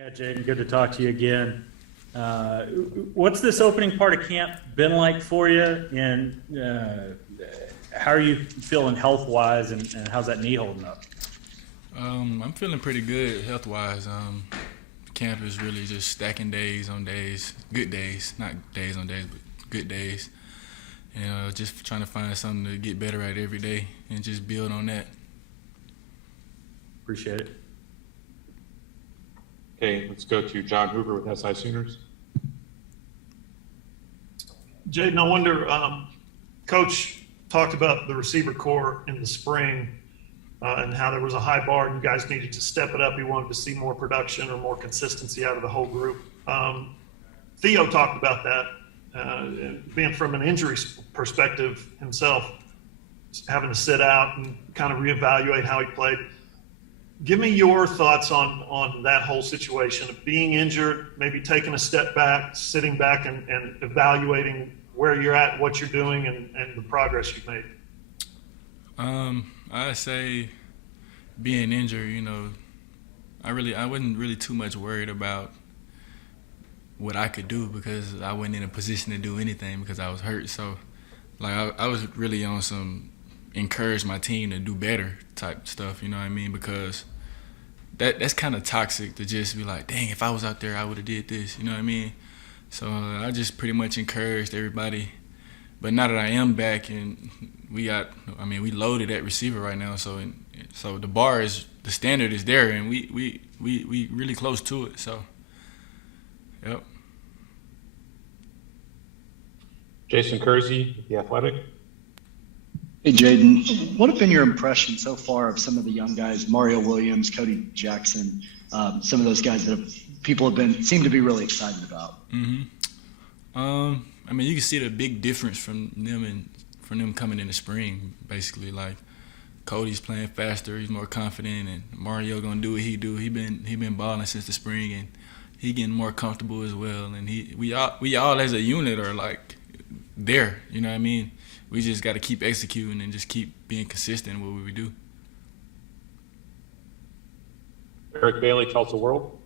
Yeah, Jadon, good to talk to you again. What's this opening part of camp been like for you? And how are you feeling health-wise, and how's that knee holding up? I'm feeling pretty good health-wise. Camp is really just stacking days on days, good days, not days on days, but good days. And just trying to find something to get better at every day and just build on that. Appreciate it. Okay, let's go to John Hoover with SI Sooners. Jadon, I wonder, Coach talked about the receiver core in the spring and how there was a high bar and you guys needed to step it up. You wanted to see more production or more consistency out of the whole group. Theo talked about that, being from an injury perspective himself, having to sit out and kind of reevaluate how he played. Give me your thoughts on that whole situation of being injured, maybe taking a step back, sitting back and evaluating where you're at, what you're doing, and the progress you've made. I say being injured, I wasn't really too much worried about what I could do because I wasn't in a position to do anything because I was hurt. So, I was really on some encourage my team to do better type stuff, you know what I mean? Because that's kind of toxic to just be like, dang, if I was out there, I would have did this, you know what I mean? So I just pretty much encouraged everybody. But now that I am back and we loaded at receiver right now, so the standard is there, and we really close to it. So, yep. Jason Kersey, The Athletic. Hey, Jadon, what have been your impressions so far of some of the young guys, Mario Williams, Cody Jackson, some of those guys that people seem to be really excited about? Mm-hmm. You can see the big difference from them coming in the spring, basically. Like, Cody's playing faster, he's more confident, and Mario gonna do what he do. He been balling since the spring, and he getting more comfortable as well. And we all as a unit are like there, you know what I mean? We just got to keep executing and just keep being consistent with what we do. Eric Bailey, Tulsa World.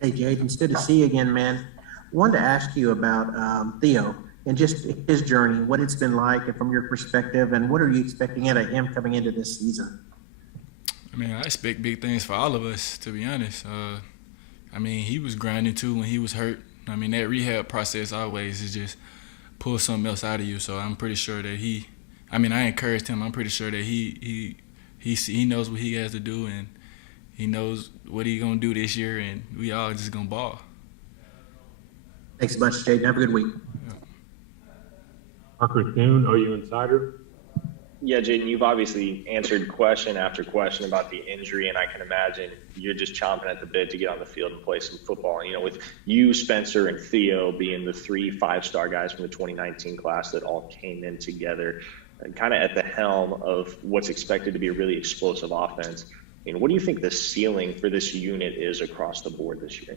Hey, Jade, it's good to see you again, man. Wanted to ask you about Theo and just his journey, what it's been like from your perspective, and what are you expecting out of him coming into this season? I expect big things for all of us, to be honest. He was grinding too when he was hurt. That rehab process always is just pull something else out of you. So I'm pretty sure that I encouraged him. I'm pretty sure that he knows what he has to do, and he knows what he's going to do this year, and we all just going to ball. Thanks so much, Jade. Have a good week. Yeah. Parker Thune, OU Insider. Yeah, Jadon, you've obviously answered question after question about the injury, and I can imagine you're just chomping at the bit to get on the field and play some football. And, with you, Spencer, and Theo being the 3 5-star guys from the 2019 class that all came in together and kind of at the helm of what's expected to be a really explosive offense, what do you think the ceiling for this unit is across the board this year?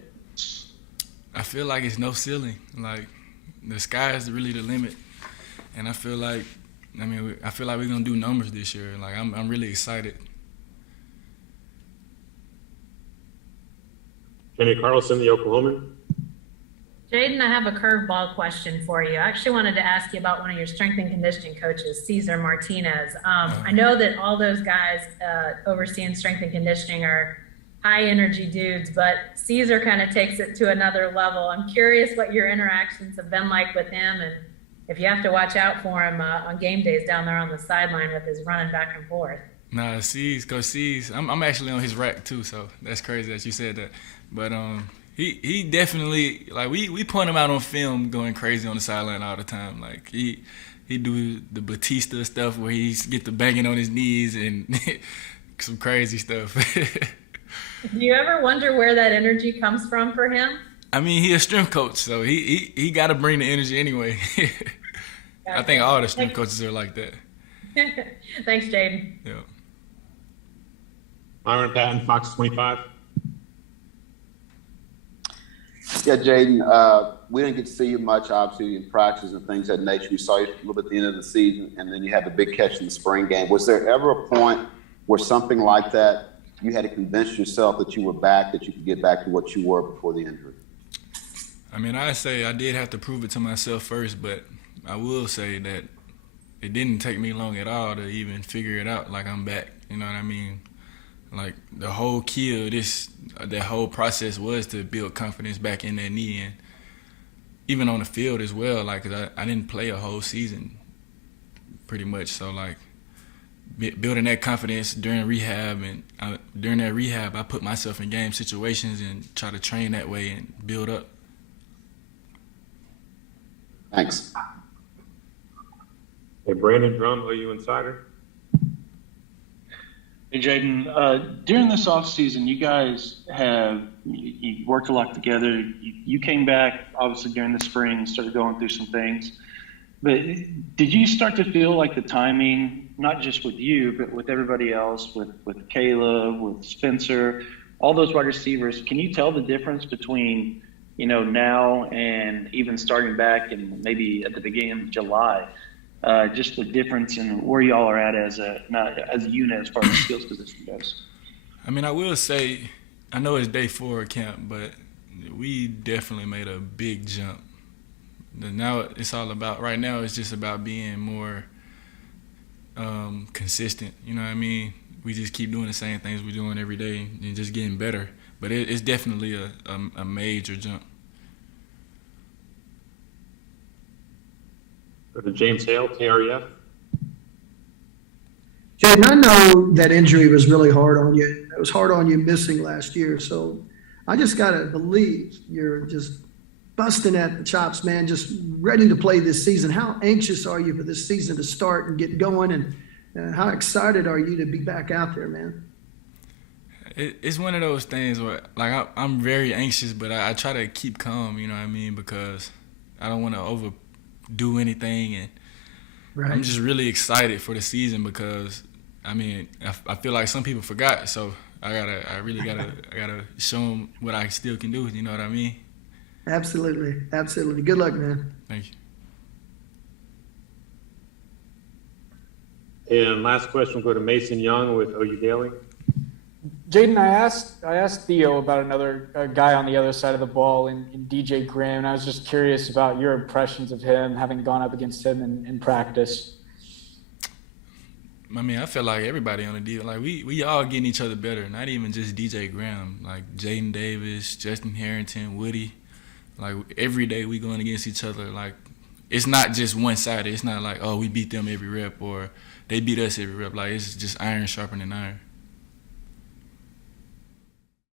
I feel like it's no ceiling. Like, the sky is really the limit. And I feel like we're gonna do numbers this year. Like, I'm really excited. Jenny Carlson, The Oklahoman. Jadon, I have a curveball question for you. I actually wanted to ask you about one of your strength and conditioning coaches, Cesar Martinez. I know that all those guys overseeing strength and conditioning are high energy dudes, but Cesar kind of takes it to another level. I'm curious what your interactions have been like with him, and if you have to watch out for him on game days down there on the sideline with his running back and forth. Nah, Coach C's. I'm actually on his rack too, so that's crazy that you said that. But he definitely, like, we point him out on film going crazy on the sideline all the time. Like, he do the Batista stuff where he get the banging on his knees and some crazy stuff. Do you ever wonder where that energy comes from for him? He a strength coach, so he got to bring the energy anyway. I think all the strength coaches are like that. Thanks, Jadon. Yeah. Myron Patton, Fox 25. Yeah, Jadon, we didn't get to see you much, obviously, in practice and things of that nature. We saw you a little bit at the end of the season, and then you had the big catch in the spring game. Was there ever a point where something like that you had to convince yourself that you were back, that you could get back to what you were before the injury? I mean, I say I did have to prove it to myself first, but I will say that it didn't take me long at all to even figure it out. Like, I'm back. You know what I mean? Like, the whole key of that whole process was to build confidence back in that knee, and even on the field as well. Like, 'cause I didn't play a whole season, pretty much. So, like, building that confidence during rehab, and during that rehab, I put myself in game situations and try to train that way and build up. Thanks. Hey, Brandon Drum, OU Insider. Hey, Jadon, during this offseason, you guys you worked a lot together. You came back, obviously, during the spring, started going through some things. But did you start to feel like the timing, not just with you, but with everybody else, with Caleb, with Spencer, all those wide receivers, can you tell the difference between, now and even starting back and maybe at the beginning of July? Just the difference in where y'all are at as a unit as far as the skills position goes. I mean, I will say, I know it's day 4 of camp, but we definitely made a big jump. Now it's all about, right now it's just about being more consistent. You know what I mean? We just keep doing the same things we're doing every day and just getting better. But it's definitely a major jump. Go to James Hale, KREF. Jadon, I know that injury was really hard on you. It was hard on you missing last year. So I just got to believe you're just busting at the chops, man, just ready to play this season. How anxious are you for this season to start and get going? And how excited are you to be back out there, man? It's one of those things where, like, I'm very anxious, but I try to keep calm, you know what I mean? Because I don't want to overdo anything. And Right. I'm just really excited for the season because, I mean, I feel like some people forgot. So I gotta show them what I still can do. You know what I mean? Absolutely. Absolutely. Good luck, man. Thank you. And last question, we'll go to Mason Young with OU Daily. Jadon, I asked Theo about another guy on the other side of the ball in DJ Graham, and I was just curious about your impressions of him, having gone up against him in practice. I mean, I feel like everybody on the deal, like we all getting each other better. Not even just DJ Graham, like Jaden Davis, Justin Harrington, Woody. Like, every day we going against each other. Like, it's not just one-sided. It's not like, oh, we beat them every rep or they beat us every rep. Like, it's just iron sharpening iron.